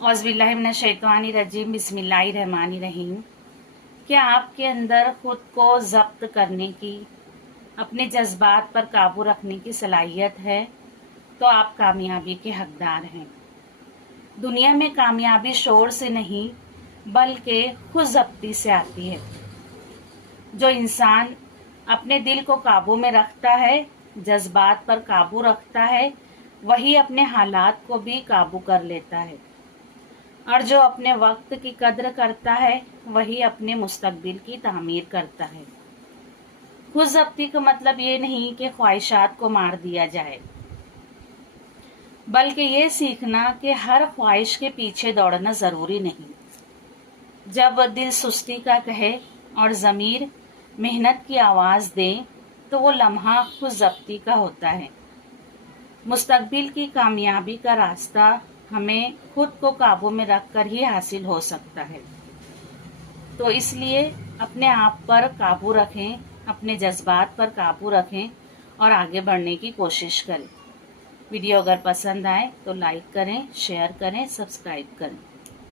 औज़ुबिल्लाहिमिनश्शैतानिर्रजीम बिस्मिल्लाहिर्रहमानिर्रहीम। क्या आपके अंदर खुद को ज़ब्त करने की, अपने जज्बात पर काबू रखने की सलाहियत है तो आप कामयाबी के हकदार हैं। दुनिया में कामयाबी शोर से नहीं बल्कि खुद ज़ब्ती से आती है। जो इंसान अपने दिल को काबू में रखता है, जज्बात पर काबू रखता है, वही अपने हालात को भी काबू कर लेता है। और जो अपने वक्त की कद्र करता है वही अपने मुस्तकबिल की तामीर करता है। खुद ज़ब्ती का मतलब ये नहीं कि ख्वाहिशात को मार दिया जाए, बल्कि ये सीखना कि हर ख्वाहिश के पीछे दौड़ना ज़रूरी नहीं। जब दिल सुस्ती का कहे और ज़मीर मेहनत की आवाज़ दे तो वो लम्हा खुद ज़ब्ती का होता है। मुस्तकबिल की कामयाबी का रास्ता हमें खुद को काबू में रखकर ही हासिल हो सकता है। तो इसलिए अपने आप पर काबू रखें, अपने जज्बात पर काबू रखें और आगे बढ़ने की कोशिश करें। वीडियो अगर पसंद आए तो लाइक करें, शेयर करें, सब्सक्राइब करें।